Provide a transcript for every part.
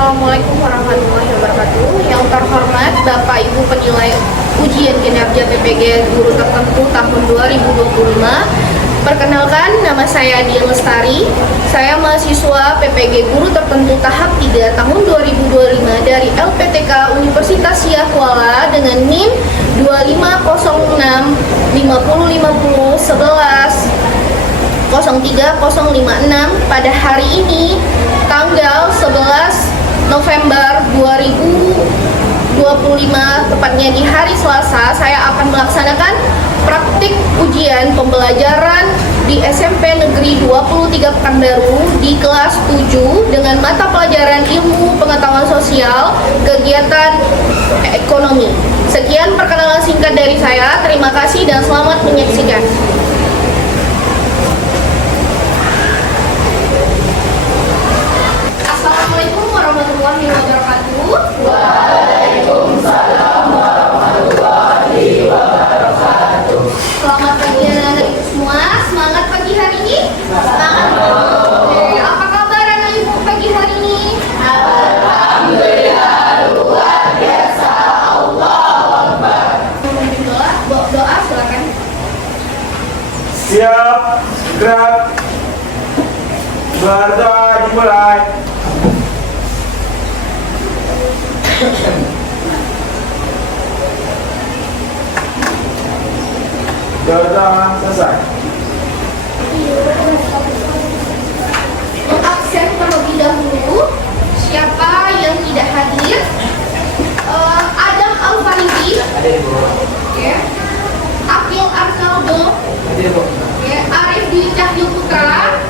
Assalamualaikum warahmatullahi wabarakatuh. Yang terhormat Bapak Ibu penilai ujian kinerja PPG Guru Tertentu tahun 2025. Perkenalkan, nama saya Dian Lestari. Saya mahasiswa PPG Guru Tertentu tahap 3 tahun 2025 dari LPTK Universitas Syiah Kuala dengan NIM 2506 5050 11 03056 pada hari ini tanggal 11 November 2025, tepatnya di hari Selasa. Saya akan melaksanakan praktik ujian pembelajaran di SMP Negeri 23 Pekanbaru di kelas 7 dengan mata pelajaran Ilmu Pengetahuan Sosial Kegiatan Ekonomi. Sekian perkenalan singkat dari saya. Terima kasih dan selamat menyaksikan. Assalamualaikum warahmatullahi wabarakatuh. Waalaikumsalam warahmatullahi wabarakatuh. Selamat pagi anak-anak ibu semua. Semangat pagi hari ini? Semangat. Oke, apa kabar anak ibu pagi hari ini? Alhamdulillah luar biasa. Allahu Akbar. Doa silakan. Siap, gerak, berdoa dimulai. Berdoa selesai. Mengabsen terlebih dahulu. Siapa yang tidak hadir? Adam Al-Faridi. Oke. Akil Arnaldo. Oke. Arif Dwi Cahyo Putra.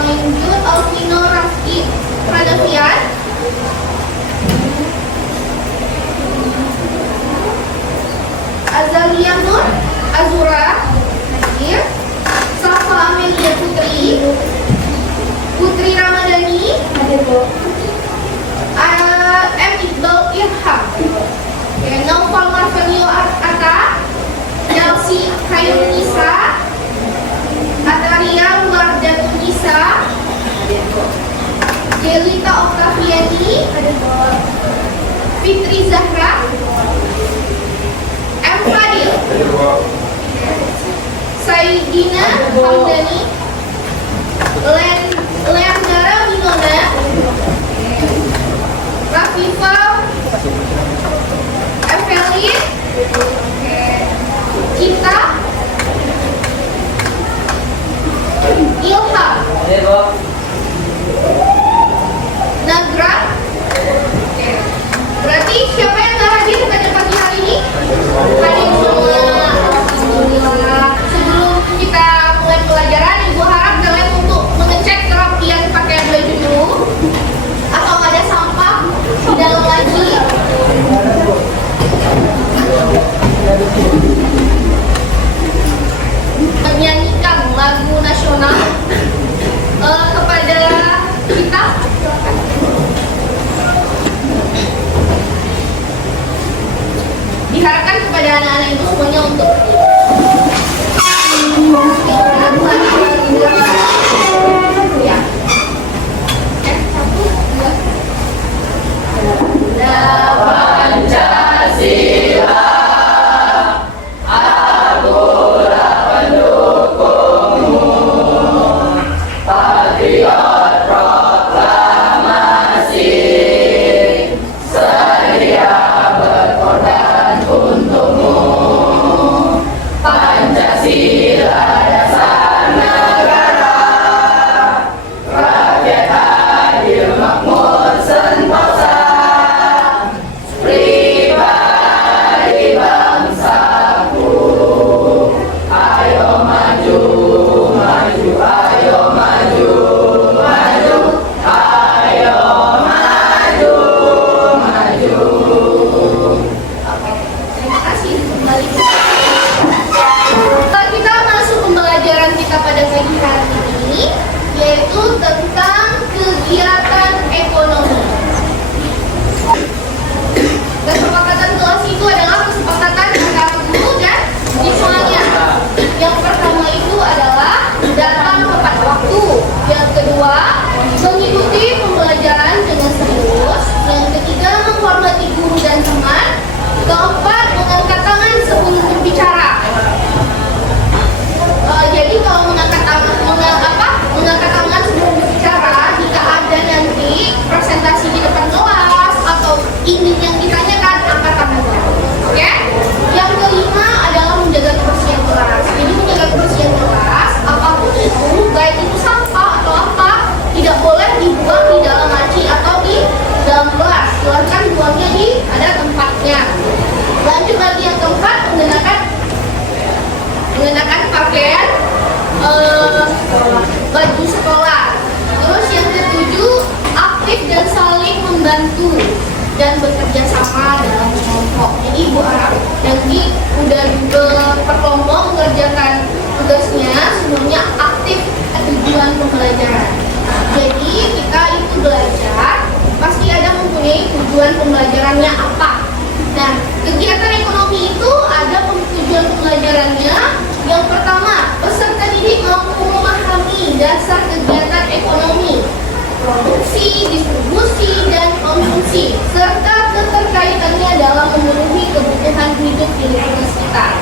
Lanjut Alvino Rafki Pranavian. Azalia Nur Azura hadir. Safa Amelia Putri. Putri Ramadhani hadir. M. Iqbal Irham. Naufal Marvelio Atta. Nelsi Khairul Nisa. Ataria Wardatun Nisa. Jelita Oktaviani. Fitri Zahra. M. Fadil. Saidina Hamdani. Leandara Winona. Rafifa Evelyn. Cita Ilham Nagra. Berarti siapa yang nggak hadir pada pagi hari ini? Hadir semua. Alhamdulillah. Sebelum kita mulai pelajaran, Ibu harap kalian untuk mengecek kerapian pakaian baju dulu. Atau nggak ada sampah di dalam lagi. Menyanyikan lagu nasional kepada kita. Diharapkan kepada anak-anak itu semuanya untuk ya. Satu, dua. Pancasila, akulah pendukungmu, patriot proklamasi, sedia berkorban untukmu. Pancasila dasar negara, rakyat adil makmur sentosa, pribadi bangsaku. Ayo maju, maju, ayo maju, maju, ayo maju, maju. Oke, terima kasih. Kembali kita masuk pembelajaran kita pada pagi hari ini, yaitu tentang kegiatan ekonomi. Kesepakatan kelas itu adalah kesepakatan antara guru dan siswanya. Yang pertama itu adalah datang tepat waktu. Yang kedua, mengikuti pembelajaran tujuan pembelajarannya apa. Nah, kegiatan ekonomi itu ada tujuan pembelajarannya. Yang pertama, peserta didik mampu memahami dasar kegiatan ekonomi, produksi, distribusi, dan konsumsi, serta keterkaitannya dalam memenuhi kebutuhan hidup di lingkungan sekitar.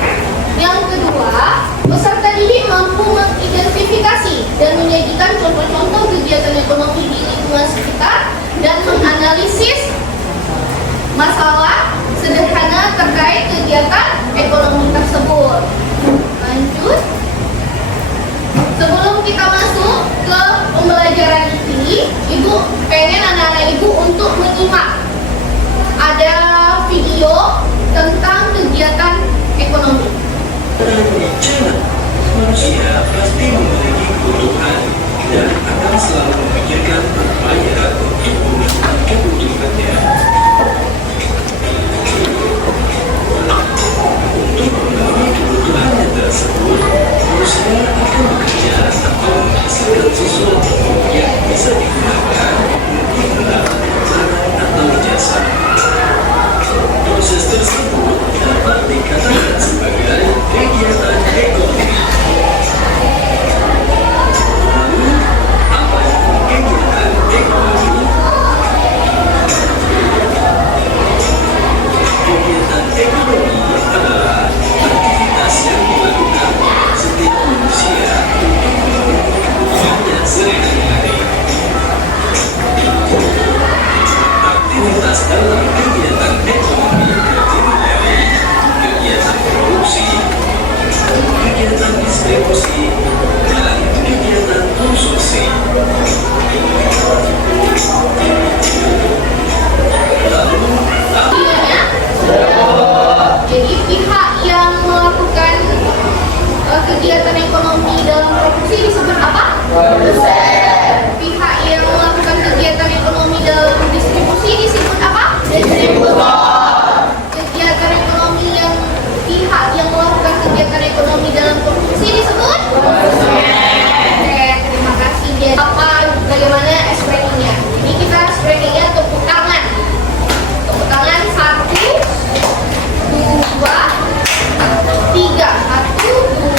Yang kedua, peserta didik mampu mengidentifikasi dan menyajikan contoh-contoh kegiatan ekonomi di lingkungan sekitar dan menganalisis masalah sederhana terkait kegiatan ekonomi tersebut. Lanjut. Sebelum kita masuk ke pembelajaran ini, Ibu pengen anak-anak Ibu untuk menyimak. Ada video tentang kegiatan ekonomi. Manusia pasti memiliki kebutuhan dan akan selalu memikirkan upaya untuk memenuhi kebutuhannya. Untuk memenuhi kebutuhannya tersebut, manusia akan bekerja atau menghasilkan sesuatu yang bisa digunakan untuk mendapatkan barang atau jasa. Proses tersebut dapat dikatakan sebagai kegiatan ekonomi. Lalu, apa itu kegiatan ekonomi? Kegiatan ekonomi adalah aktivitas yang dilakukan setiap manusia untuk memenuhi kebutuhannya sehari-hari. Aktivitas dalam kegiatan ekonomi terdiri dari kegiatan produksi, kegiatan distribusi, dan kegiatan konsumsi. Lalu, Jadi pihak yang melakukan kegiatan ekonomi dalam produksi disebut apa? Produsen. Pihak yang melakukan kegiatan ekonomi dalam distribusi disebut apa? Distributor. Kegiatan ekonomi yang pihak yang melakukan kegiatan ekonomi dalam produksi disebut konsumen. Oke, terima kasih. Jadi bagaimana explaining-nya? Ini kita explaining-nya tepuk tangan. Tepuk tangan 1, 2, 3. 1, 2,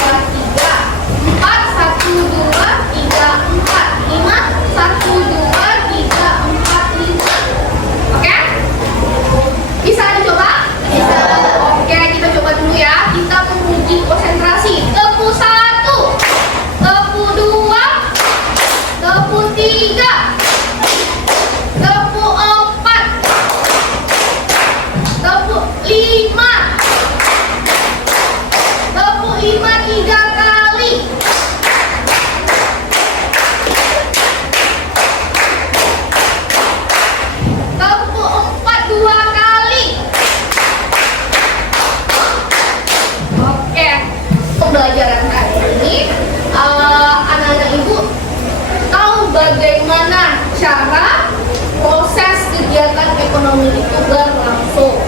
3. 4, 1, 2, 3, 4. 5, 1, 2, 3, 4, 5. Oke? Bisa dicoba? Bisa. Oke, kita coba dulu ya. Kita menguji konsentrasi. Tepuk 1, tepuk 2, tepuk 3, tepuk 4, tepuk 5, tepuk 5 3 kali. Tepuk 4 2 kali. Oke, pembelajaran kali ini anak-anak Ibu tahu bagaimana cara proses kegiatan ekonomi itu berlangsung.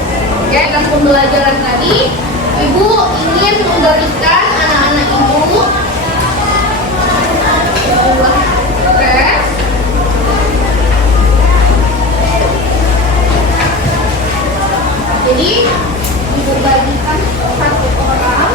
Oke, dalam pembelajaran tadi Ibu ingin memberikan anak-anak Ibu sebuah tes. Jadi Ibu bagikan satu orang.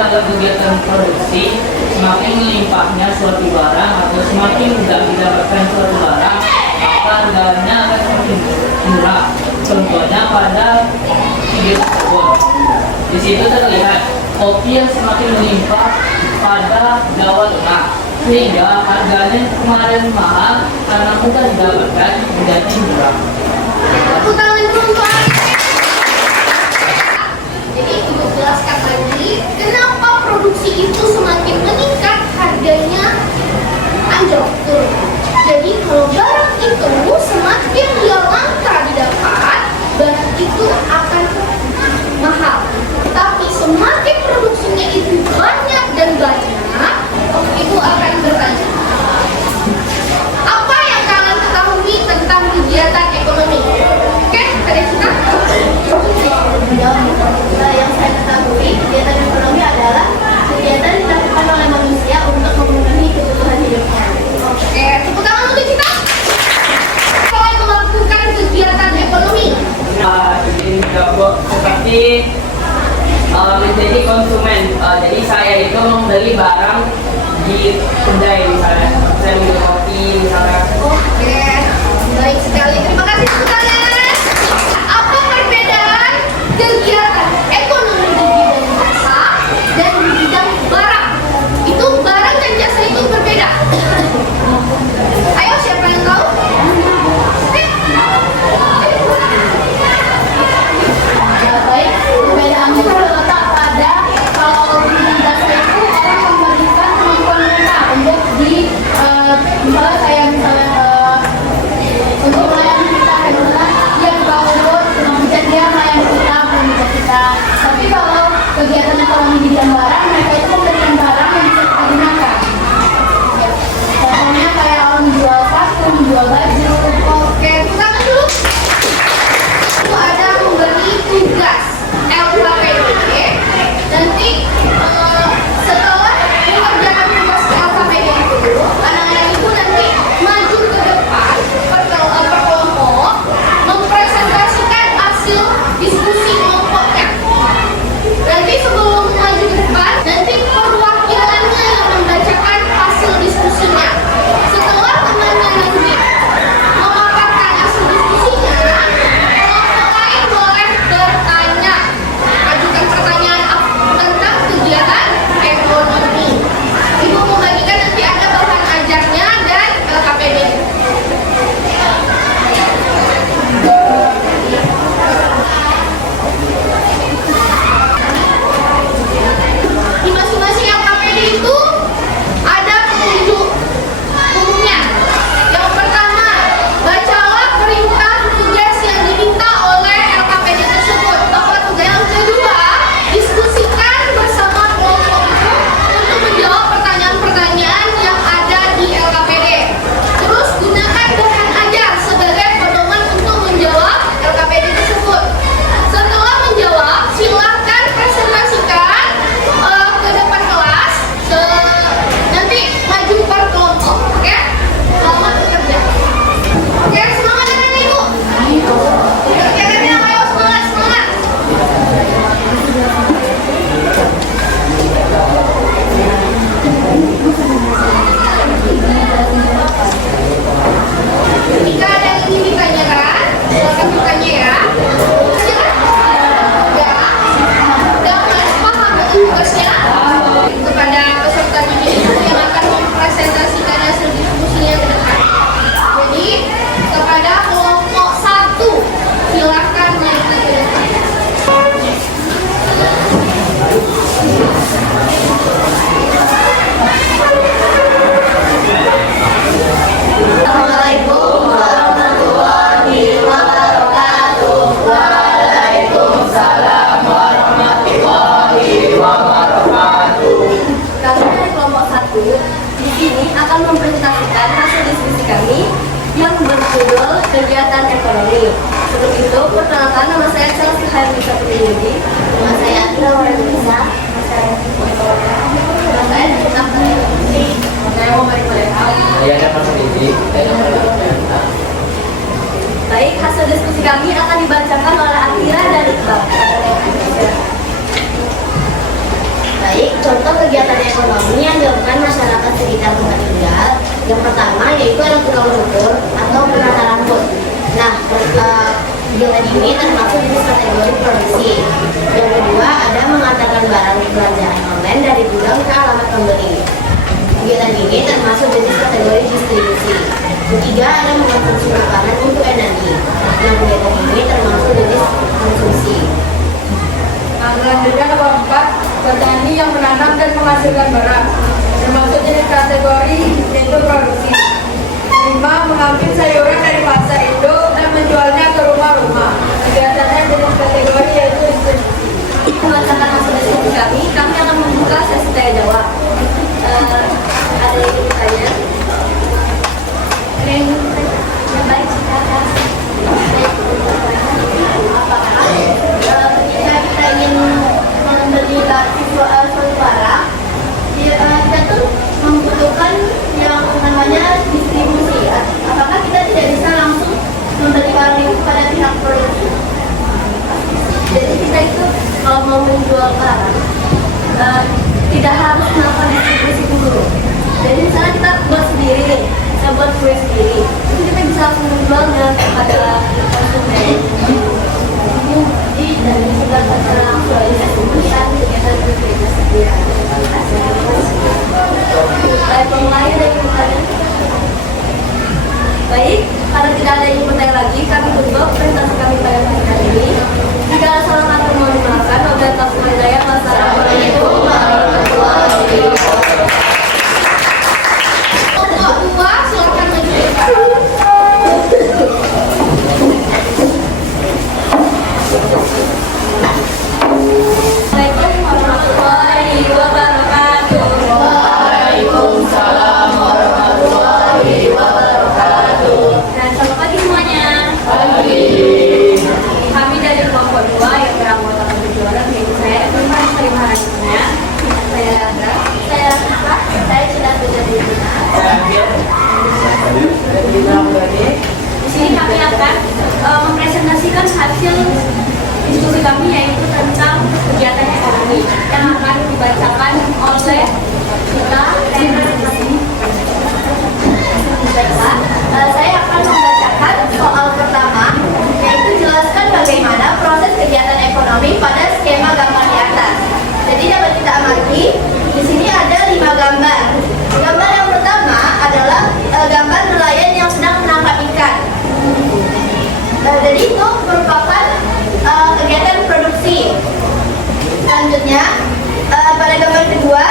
dalam kegiatan produksi, semakin melimpahnya suatu barang atau semakin mudah didapatkan suatu barang, maka harganya akan semakin murah. Contohnya pada video tersebut. Di situ terlihat kopi yang semakin melimpah pada gawat tengah, sehingga harganya kemarin mahal karena mudah didapatkan menjadi murah. Tepuk tangan dulu untuk Arif. Jadi ibu jelaskan lagi kenapa produksi itu semakin meningkat harganya anjlok turun. Jadi kalau barang itu semakin dia langka didapat, barang itu akan mahal. Tapi semakin produksinya itu banyak dan banyak, itu akan bertanya. Apa yang kalian ketahui tentang kegiatan ekonomi? Oke, dari kita. Yang saya ketahui, kegiatan ekonomi adalah kegiatan yang dilakukan oleh manusia untuk memenuhi kebutuhan hidupnya. Oke, tepuk tangan untuk kita. Kalian melakukan kegiatan ekonomi. Jadi seperti menjadi konsumen. Jadi saya itu membeli barang di kedai misalnya, saya membeli kopi misalnya. Oke, baik sekali. Terima kasih semuanya. Apa perbedaan kegiatan ekonomi di bidang jasa dan di bidang barang? Itu barang dan jasa itu berbeda. Ayo, siapa yang tahu? Baik, perbedaannya terletak pada kalau di jasa itu orang memberikan kemampuan mereka untuk misalnya saya untuk melayani kita adalah dia bangun kemudian dia melayani kita membuat kita. Tapi kalau kegiatan ekonomi di bidang barang, mereka itu memberikan barang yang bisa kita gunakan. Contohnya kayak orang menjual sepatu, menjual baju. Oke, bukan dulu. Itu ada memberi tugas LKPD. Nanti setelah mengerjakan tugas LKPD itu, anak-anak itu nanti maju ke depan per kelompok mempresentasikan hasil diskusi kelompoknya. Nanti sebelum maju ke depan, nanti perwakilannya yang membacakan hasil diskusinya. Setelah temannya nanti memaparkan hasil diskusinya, kelompok lain boleh bertanya, ajukan pertanyaan tentang kegiatan ekonomi. Ibu membagikan nanti ada bahan ajarnya dan LKPD. Di masing-masing LKPD itu ada petunjuk umumnya. Yang pertama, bacalah perintah tugas yang diminta oleh LKPD tersebut. Yang kedua, diskusikan bersama kelompok itu untuk menjawab pertanyaan-pertanyaan yang ada di LKPD. Terus gunakan bahan ajar sebagai pedoman untuk menjawab LKPD tersebut. Setelah menjawab, silahkan presentasikan ke depan kelas. Nanti maju per kelompok, oke? Selamat bekerja. Oke, semangat anak ibu. Oke, ayo semangat, semangat. Jika ada yang ingin ditanyakan, silakan bertanya ya. Ya, dengan paham dengan tugasnya kepada peserta didik itu yang akan mempresentasikan hasil diskusinya ke depan. Jadi kepada kelompok 1 silakan naik ke depan. Assalamualaikum warahmatullahi wabarakatuh. Waalaikumsalam warahmatullahi wabarakatuh. Kami dari kelompok 1 di sini akan mempresentasikan hasil diskusi kami yang berjudul kegiatan ekonomi. Sebelum itu, perkenalkan, nama saya Chelsea Hairunisa Putri. Nama saya Andra Warinisa. Nama saya Dita Putri. Saya mau balik-balik. Saya dapat sedikit. Baik, hasil diskusi kami akan dibacakan oleh Atira dan Iqbal. Baik, contoh kegiatan ekonomi yang dilakukan masyarakat sekitar tempat tinggal. Yang pertama yaitu ada tukang cukur atau penata rambut. Nah, kegiatan ini termasuk jenis kategori produksi. Yang kedua ada mengantarkan barang belanjaan online dari gudang ke alamat pembeli. Kegiatan ini termasuk jenis kategori distribusi. Ketiga ada mengkonsumsi makanan untuk energi. Yang kegiatan ini termasuk jenis konsumsi. Nah, selanjutnya nomor 4, petani yang menanam dan menghasilkan barang, termasuk jenis kategori yaitu produksi. 5. Mengambil sayuran dari pasar induk dan menjualnya ke rumah-rumah. Kegiatannya jenis kategori yaitu distribusi. Berdasarkan hasil diskusi kami akan membuka sesi tanya jawab. Ada yang ingin bertanya? Yang baik silakan. Apakah ketika kita ingin membeli suatu barang, kita tuh membutuhkan yang namanya distribusi. Apakah kita tidak bisa langsung membeli barang itu pada pihak produksi? Jadi kita itu kalau mau menjual barang tidak harus melakukan distribusi dulu. Jadi misalnya kita buat sendiri nih, kita buat kue sendiri, itu kita bisa langsung menjualnya kepada konsumen. Jadi dari sekitar secara langsung aja kita kegiatan berbeda sendiri. Saya pemulai ada yang bertanya. Baik, karena tidak ada yang bertanya lagi, kami tutup presentasi kami pada hari ini. Jika ada salah kata mohon dimaafkan. Wabillahi taufiq wal hidayah. Wassalamualaikum warahmatullahi wabarakatuh. Kelompok 2 silakan maju. Assalamualaikum warahmatullahi wabarakatuh. Waalaikumsalam warahmatullahi wabarakatuh. Dan selamat pagi semuanya. Pagi. Kami dari kelompok 2 yang beranggotakan kejuaraan yaitu saya Evan Sri Maharani, saya Andra, saya Rika, saya Cina Bujadina. Di sini kami akan mempresentasikan hasil diskusi kami yaitu tentang kegiatan ekonomi yang akan dibacakan oleh kita dari presentasi. Baiklah, saya akan membacakan soal pertama yaitu jelaskan bagaimana proses kegiatan ekonomi pada skema gambar di atas. Jadi dapat kita amati di sini ada 5 gambar. Gambar yang pertama adalah gambar nelayan yang sedang menangkap ikan. Jadi itu merupakan kegiatan produksi. Selanjutnya pada gambar kedua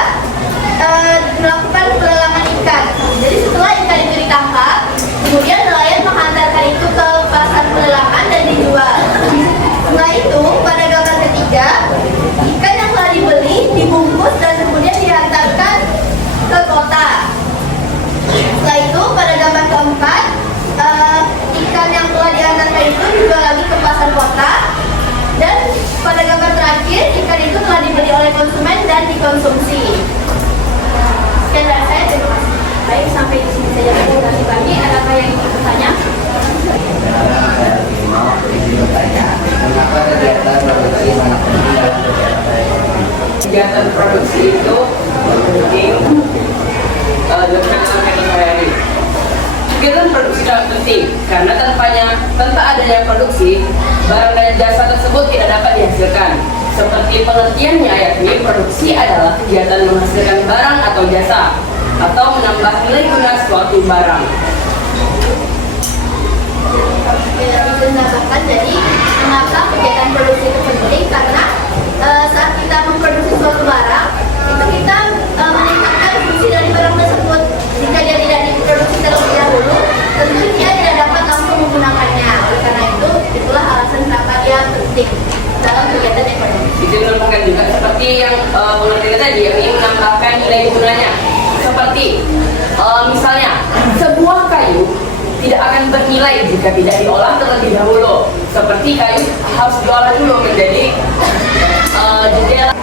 melakukan pelelangan ikan. Jadi setelah ikan itu ditangkap, kemudian nelayan menghantarkan itu ke pasar pelelangan dan dijual. Setelah itu pada gambar ketiga ikan yang telah dibeli dibungkus dan kemudian dihantarkan ke kota. Setelah itu pada gambar keempat ikan yang telah dihantarkan itu dijual lagi ke pasar kota. Dan pada gambar terakhir ikan itu telah dibeli oleh konsumen dan dikonsumsi. Sekian dari saya, terima kasih. Baik, sampai di sini saja presentasi kami. Adakah yang ingin bertanya? Sekarang saya mau izin bertanya, mengapa kegiatan produksi sangat penting dalam kegiatan ekonomi? Kegiatan produksi itu penting dilakukan sehari-hari. Kegiatan produksi sangat penting karena tanpa adanya produksi, barang dan jasa tersebut tidak dapat dihasilkan. Seperti pengertiannya yakni produksi adalah kegiatan menghasilkan barang atau jasa atau menambah nilai guna suatu barang. Jadi mengapa kegiatan produksi itu penting? Karena saat kita memproduksi suatu barang itu kita meningkatkan fungsi dari barang tersebut. Jika dia tidak diproduksi terlebih dahulu, tentu dia tidak dapat langsung menggunakannya. Oleh karena itu, itulah alasan kenapa dia penting dalam kegiatan ekonomi. Itu merupakan juga seperti yang pengertian tadi yang ingin menambahkan nilai gunanya. Seperti misalnya sebuah kayu tidak akan bernilai jika tidak diolah terlebih dahulu. Seperti kayu harus diolah dulu menjadi jendela.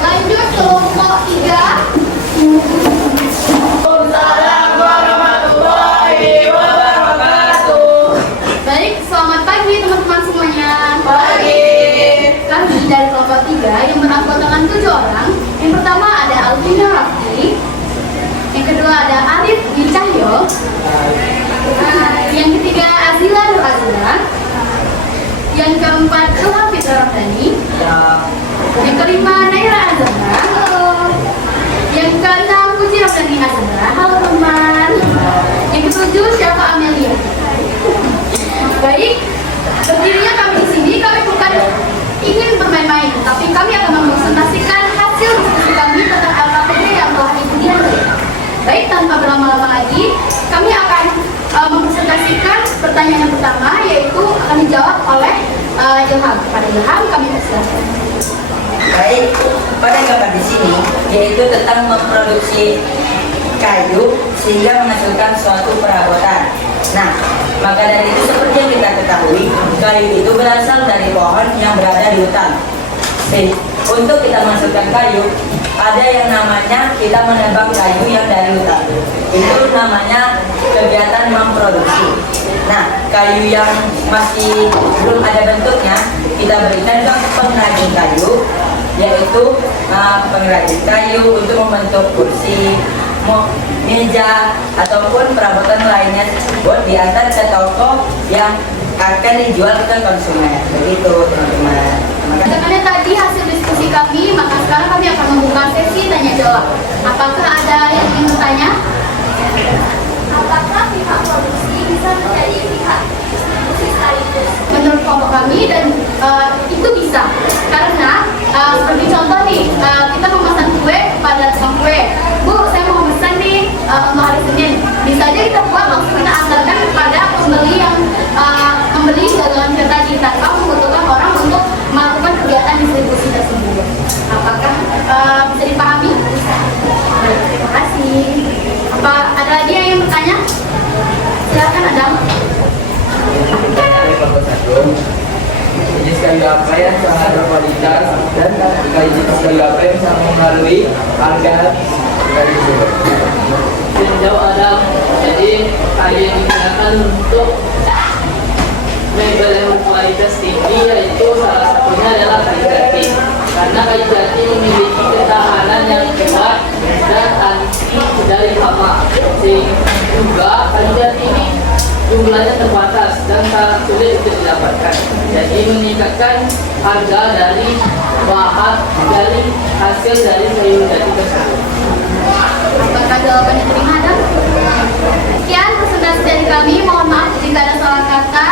Lanjut kelompok 3. Waalaikumsalam warahmatullahi wabarakatuh. Baik, Yang ketiga Azila Nur Azila. Yang keempat Ilham Fitra Ramadhani. Yang kelima Naira Azhara. Yang keenam Puji Ramadhani Azhara. Halo teman. Yang ketujuh Syafa Amelia. Baik, berdirinya kami di sini kami bukan ingin bermain-main, tapi kami akan mempresentasikan hasil diskusi kami tentang LKPD yang telah diujian. Baik, tanpa berlama-lama lagi, kami akan mempresentasikan pertanyaan yang pertama, yaitu akan dijawab oleh Ilham. Pada Ilham, kami persilakan. Baik, pada gambar di sini yaitu tentang memproduksi kayu sehingga menghasilkan suatu perabotan. Nah, maka dari itu seperti yang kita ketahui, kayu itu berasal dari pohon yang berada di hutan. Untuk kita menghasilkan kayu, ada yang namanya kita menebang kayu yang dari hutan. Itu namanya kegiatan memproduksi. Nah, kayu yang masih belum ada bentuknya, kita berikan ke pengrajin kayu, yaitu pengrajin kayu untuk membentuk kursi, meja, ataupun perabotan lainnya tersebut diantar ke toko yang akan dijual ke konsumen. Begitu teman-teman. Sebenarnya tadi hasil diskusi kami, maka sekarang kami akan membuka sesi tanya jawab. Apakah ada yang ingin bertanya? Apakah pihak produksi bisa menjadi pihak distribusi sekaligus? Menurut kelompok kami dan itu bisa, karena seperti contoh nih, kita memesan kue pada tukang kue. Bu, saya mau memesan nih untuk hari Senin. Bisa aja kita buat langsung kita antarkan kepada pembeli yang membeli dagangan kita tadi tanpa membutuhkan orang untuk melakukan kegiatan distribusi tersebut. Apakah bisa dipahami? Baik, terima kasih. Apa ada lagi yang ingin bertanya? Silakan Adam. Jenis kayu apa yang sangat berkualitas dan jenis kayu apa yang sangat mempengaruhi harga kayu tersebut? Dan jauh Adam, jadi kayu yang digunakan untuk mebel yang berkualitas tinggi yaitu salah satunya adalah kayu jati. Karena kayu jati memiliki ketahanan yang kuat dan anti dari hama. Sehingga juga kayu jati ini jumlahnya terbatas dan sangat sulit untuk didapatkan. Jadi meningkatkan harga dari bahan dari hasil dari kayu jati tersebut. Apakah jawabannya terima Adam? Sekian presentasi dari kami. Mohon maaf jika ada salah kata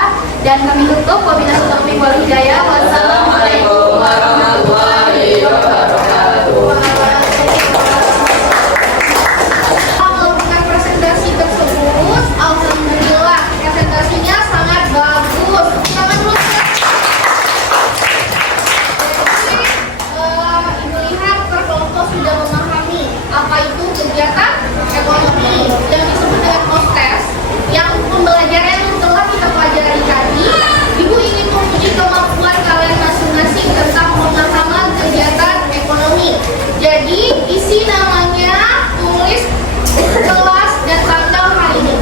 dan kami tutup. Wabillahi taufiq wal hidayah. Wassalamualaikum warahmatullahi wabarakatuh. Melakukan presentasi tersebut, alhamdulillah presentasinya sangat bagus. Tangan dulu. Jadi ibu lihat kelompok sudah memahami apa itu kegiatan ekonomi yang disebut dengan MOSTES, yang pembelajaran yang telah kita pelajari tadi. Ibu ingin menguji kemampuan kalian masing-masing tentang pemahaman kegiatan ekonomi. Jadi isi namanya, tulis kelas dan tanggal hari ini.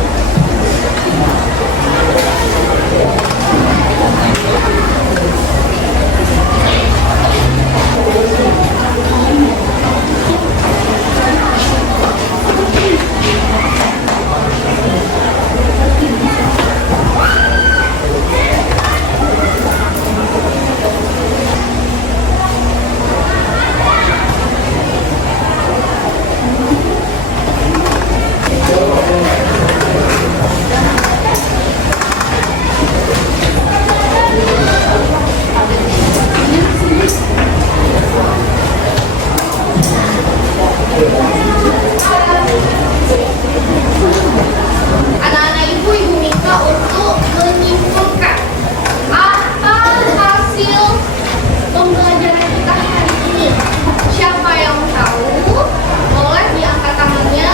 Anak-anak ibu minta untuk menyimpulkan apa hasil pembelajaran kita hari ini. Siapa yang tahu? Boleh diangkat tangannya.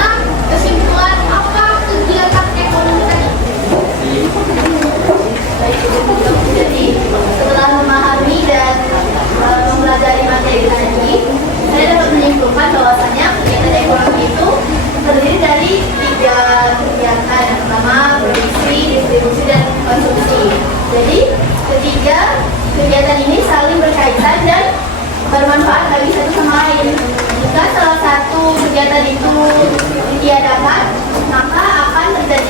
Kesimpulan apa kegiatan ekonomi tadi? Jadi setelah memahami dan mempelajari materi tadi, saya dapat menyimpulkan bahwasanya kegiatan ekonomi itu terdiri dari 3 kegiatan. Yang pertama produksi, distribusi, dan konsumsi. Jadi ketiga kegiatan ini saling berkaitan dan bermanfaat bagi satu sama lain. Jika salah satu kegiatan itu ditiadakan, maka akan terjadi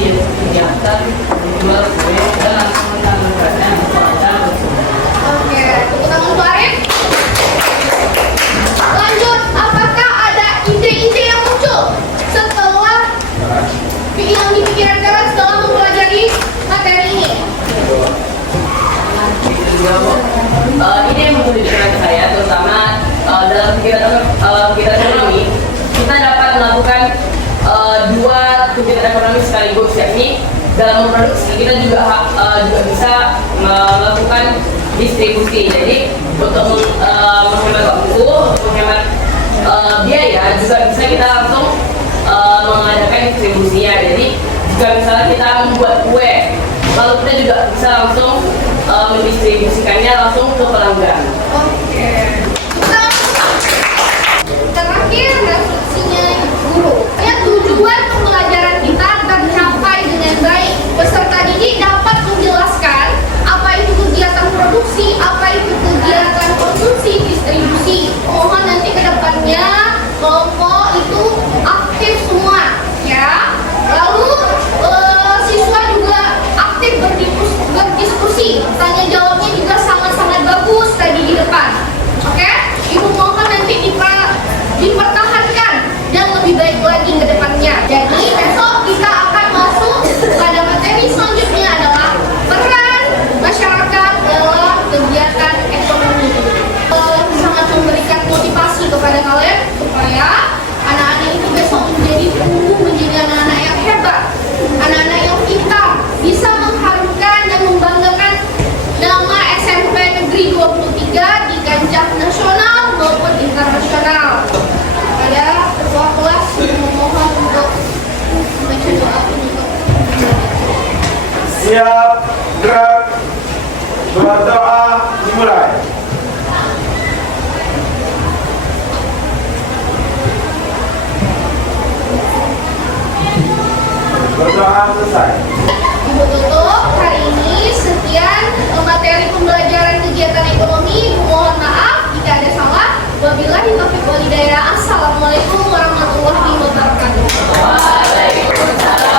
kegiatan menjual kue dan langsung menanamkannya kepada konsumen. Oke, tepuk tangan untuk Arif. Lanjut, apakah ada ide-ide yang muncul setelah yang dipikirkan keras dalam mempelajari materi ini? Ini yang muncul di pikiran saya, terutama dalam kegiatan ini kita dapat melakukan dua kegiatan ekonomi sekaligus, yakni dalam memproduksi kita juga bisa melakukan distribusi. Jadi untuk menghemat waktu, menghemat biaya, juga bisa kita langsung mengadakan distribusinya. Jadi jika misalnya kita membuat kue, lalu kita juga bisa langsung mendistribusikannya langsung ke pelanggan. Oke. Terakhir, refleksinya guru. Ya, tujuan pembelajaran kita tercapai dengan baik. Peserta didik dapat menjelaskan apa itu kegiatan produksi, apa itu kegiatan konsumsi, distribusi. Mohon nanti ke depannya kelompok itu aktif semua, ya. Lalu siswa juga aktif berdiskusi. Tanya jawabnya juga sangat-sangat bagus tadi di depan. Oke? Ibu mohon nanti dipertahankan dan lebih baik lagi ke depannya. Jadi besok kita akan masuk pada materi selanjutnya adalah peran masyarakat dalam kegiatan ekonomi. Sangat memberikan motivasi kepada kalian supaya anak-anak itu besok menjadi anak-anak yang hebat, anak-anak yang pintar, bisa mengharumkan dan membanggakan nama SMP Negeri 23 di kancah nasional maupun internasional. Pada ketua kelas memohon untuk membaca doa penutup. Siap, gerak, berdoa dimulai. Berdoa selesai. Ibu tutup hari ini sekian materi pembelajaran kegiatan ekonomi. Ibu mohon maaf jika ada salah. Wabillahi taufiq wal hidayah. Assalamualaikum warahmatullahi wabarakatuh. Waalaikumsalam.